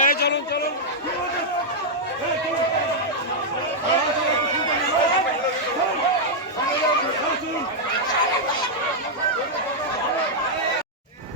এই চলুন চলুন।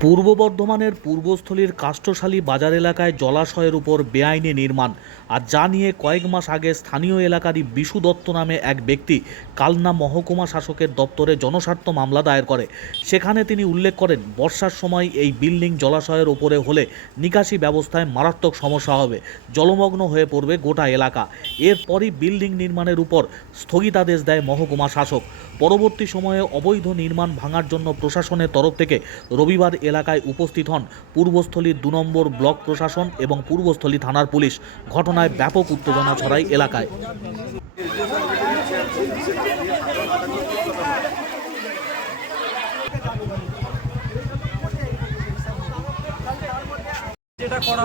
পূর্ব বর্ধমানের পূর্বস্থলীর কাষ্ঠশালী বাজার এলাকায় জলাশয়ের উপর বেআইনি নির্মাণ। আর যা নিয়ে কয়েক মাস আগে স্থানীয় এলাকারই বিশু দত্ত নামে এক ব্যক্তি কালনা মহকুমা শাসকের দপ্তরে জনস্বার্থ মামলা দায়ের করে। সেখানে তিনি উল্লেখ করেন, বর্ষার সময় এই বিল্ডিং জলাশয়ের ওপরে হলে নিকাশি ব্যবস্থায় মারাত্মক সমস্যা হবে, জলমগ্ন হয়ে পড়বে গোটা এলাকা। এরপরই বিল্ডিং নির্মাণের উপর স্থগিতাদেশ দেয় মহকুমা শাসক। পরবর্তী সময়ে অবৈধ নির্মাণ ভাঙার জন্য প্রশাসনের তরফ থেকে রবিবার এলাকায় উপস্থিত হন পূর্বস্থলীর দু নম্বর ব্লক প্রশাসন এবং পূর্বস্থলী থানার পুলিশ। ঘটনায় ব্যাপক উত্তেজনা ছড়ায় এলাকায়।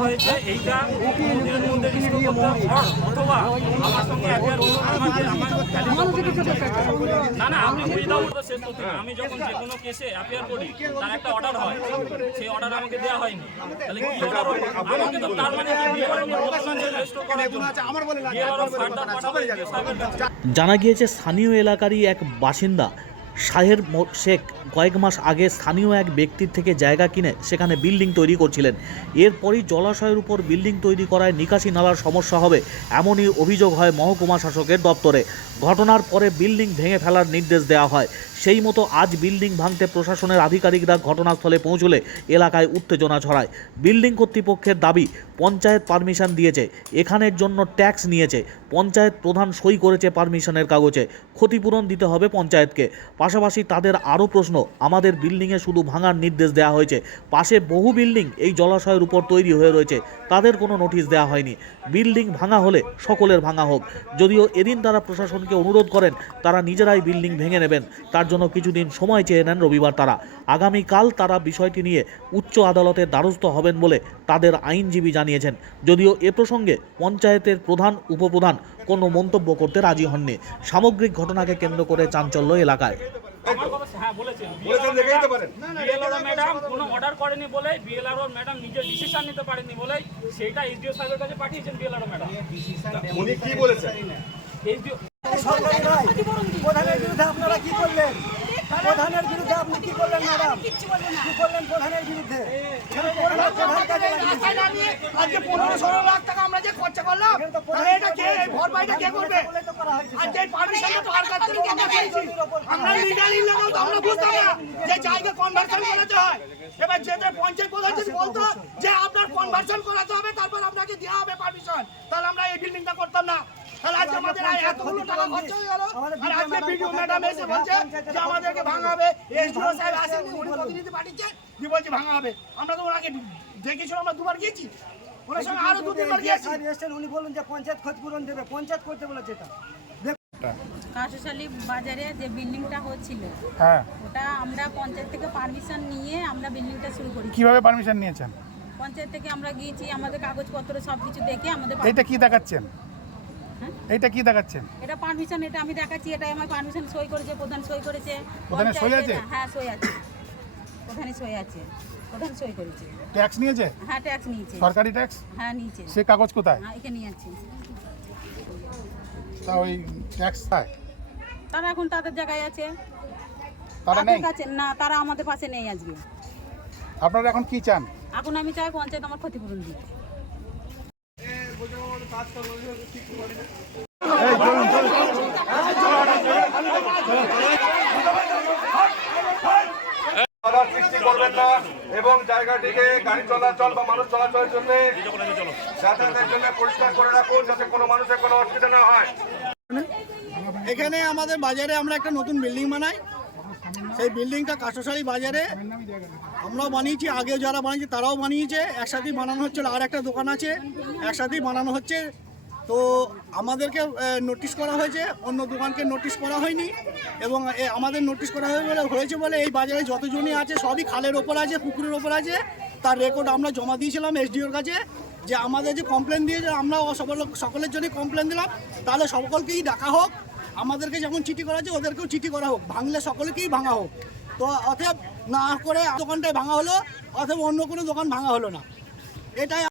হয়েছে এইটা মন্দিরের মধ্যে অথবা আমার সঙ্গে না না আপনি উইদাউট শেষ করতে আমি যখন যে কোনো কেসে অ্যাপিয়ার করি তার একটা অর্ডার হয়। সেই অর্ডার আমাকে দেওয়া হয়নি। তাহলে কি অর্ডার হলো আমাকে তো তার মানে জানা গিয়েছে স্থানীয় এলাকারই এক বাসিন্দা শাহের শেখ কয়েক মাস আগে স্থানীয় এক ব্যক্তির থেকে জায়গা কিনে সেখানে বিল্ডিং তৈরি করছিলেন। এরপরই জলাশয়ের উপর বিল্ডিং তৈরি করায় নিকাশি নালার সমস্যা হবে এমনই অভিযোগ হয় মহকুমা শাসকের দপ্তরে। ঘটনার পরে বিল্ডিং ভেঙে ফেলার নির্দেশ দেওয়া হয়। সেই মতো আজ বিল্ডিং ভাঙতে প্রশাসনের আধিকারিকরা ঘটনাস্থলে পৌঁছলে এলাকায় উত্তেজনা ছড়ায়। বিল্ডিং কর্তৃপক্ষের দাবি, পঞ্চায়েত পারমিশন দিয়েছে, এখানের জন্য ট্যাক্স নিয়েছে, পঞ্চায়েত প্রধান সই করেছে পারমিশনের কাগজে, ক্ষতিপূরণ দিতে হবে পঞ্চায়েতকে। পাশাপাশি তাদের আরও প্রশ্ন, আমাদের বিল্ডিংয়ে শুধু ভাঙার নির্দেশ দেওয়া হয়েছে, পাশে বহু বিল্ডিং এই জলাশয়ের উপর তৈরি হয়ে রয়েছে, তাদের কোনো নোটিশ দেওয়া হয়নি। বিল্ডিং ভাঙা হলে সকলের ভাঙা হোক, যদিও এদিন তারা প্রশাসনকে অনুরোধ করেন, তারা নিজেরাই বিল্ডিং ভেঙে নেবেন, তার জন্য কিছুদিন সময় চেয়ে নেন রবিবার তারা। আগামীকাল তারা বিষয়টি নিয়ে উচ্চ আদালতের দ্বারস্থ হবেন বলে তাদের আইনজীবী জানিয়েছেন। যদিও এ প্রসঙ্গে পঞ্চায়েতের প্রধান উপপ্রধান কোনো মন্তব্য করতে রাজি হননি। সামগ্রিক ঘটনাকে কেন্দ্র করে চাঞ্চল্য এলাকায়। আমার কথা হ্যাঁ বলেছেন বলেছেন রেখে দিতে পারেন। বিএলআর ম্যাডাম কোনো অর্ডার করেনি বলে বিএলআর ম্যাডাম নিজে ডিসিশন নিতে পারেনি বলে সেইটা এসডিও সাহেবের কাছে পাঠিয়েছেন বিএলআর ম্যাডাম। উনি কি বলেছেন? এসডিও সরকারি নয় প্রধানের বিরুদ্ধে আপনারা কি করলেন? প্রধানের বিরুদ্ধে আপনি কি করলেন ম্যাডাম? কি করলেন প্রধানের বিরুদ্ধে? এখানে প্রধানের প্রধান কাজে লাগিয়েছে। আজকে পনেরো ষোলো লাখ টাকা আমরা যে খরচা করলাম তাহলে এটা কে এই কে করবে? বলে তো করা হয়েছে। আর যে পারমিশন তো সরকার থেকে কেটে পেয়েছি। আমরা লিগাল ইনলিগাল তো আমরা বুঝতাম না যে জায়গা কনভার্সন করাতে হয়। এবার যে পঞ্চায়েত প্রধান যদি বলতো যে আপনার কনভার্সন করাতে হবে তারপর আপনাকে দেওয়া হবে পারমিশন তাহলে আমরা এই বিল্ডিংটা করতাম না। আজকে আমাদের এতগুলো টাকা খরচা হয়ে গেল। আর আজকে বিডিও ম্যাডাম এসে বলছে যে আমাদেরকে ভাঙা এসডিও সাহেব আসেনি উনি প্রতিনিধি পাঠিয়েছে। দিয়ে বলছে ভাঙা আমরা তো ওনাকে দেখেছিল আমরা দুবার গিয়েছি। ওনার সঙ্গে আরও দু তিনবার গিয়েছি। উনি বলুন যে পঞ্চায়েত ক্ষতিপূরণ দেবে পঞ্চায়েত করতে বলেছে এটা। কাঁচশালী বাজারে যে বিল্ডিংটা হচ্ছিল হ্যাঁ। ওটা আমরা পঞ্চায়েত থেকে পারমিশন নিয়ে আমরা বিল্ডিংটা শুরু করি কীভাবে পারমিশন নিয়েছেন? পঞ্চায়েত থেকে আমরা গিয়েছি আমাদের কাগজপত্র সব কিছু দেখে আমাদের এইটা কি দেখাচ্ছেন? হ্যাঁ? এইটা কি দেখাচ্ছেন? এটা পারমিশন এটা আমি দেখাচ্ছি এটা আমার পারমিশন সই করেছে প্রধান সই করেছে। প্রধানের সই আছে? হ্যাঁ সই আছে। প্রধানের সই আছে। প্রধান সই করেছে। ট্যাক্স নিয়েছে? হ্যাঁ ট্যাক্স নিয়েছে। সরকারি ট্যাক্স হ্যাঁ নিয়েছে। সে কাগজ কোথায়? হ্যাঁ এখানে যাচ্ছি। তা ওই ট্যাক্স পায়? তারা এখন তাদের জায়গায় আছে। তারা নেই? না তারা আমাদের পাশে নেই আজকে। আপনারা এখন কি চান? এখন আমি চাই পঞ্চায়েত আমার ক্ষতিপূরণ বাধার এবং জায়গাটিকে গাড়ি চলাচল বা মানুষ চলাচলের জন্য যাতায়াতের জন্য পরিষ্কার করে রাখুন যাতে কোনো মানুষের কোনো অসুবিধা না হয়। এখানে আমাদের বাজারে আমরা একটা নতুন বিল্ডিং বানাই। সেই বিল্ডিংটা কাঁচশালী বাজারে আমরাও বানিয়েছি, আগেও যারা বানিয়েছে তারাও বানিয়েছে। একসাথেই বানানো হচ্ছিল আর একটা দোকান আছে, একসাথেই বানানো হচ্ছে। তো আমাদেরকে নোটিশ করা হয়েছে, অন্য দোকানকে নোটিশ করা হয়নি, এবং আমাদের নোটিশ করা হয়ে বলে, হয়েছে বলে, এই বাজারে যতজনই আছে, সবই খালের ওপর আছে, পুকুরের ওপর আছে। তার রেকর্ড আমরা জমা দিয়েছিলাম এসডিওর কাছে, যে আমাদের যে কমপ্লেন দিয়েছে, আমরা সকল সকলের জন্যই কমপ্লেন দিলাম। তাহলে সকলকেই ডাকা হোক, আমাদেরকে যেমন চিঠি করা হচ্ছে, ওদেরকেও চিঠি করা হোক, ভাঙলে সকলকেই ভাঙা হোক। তো অথব না করে দোকানটাই ভাঙা হলো অথবা অন্য কোনো দোকান ভাঙা হলো না। এটাই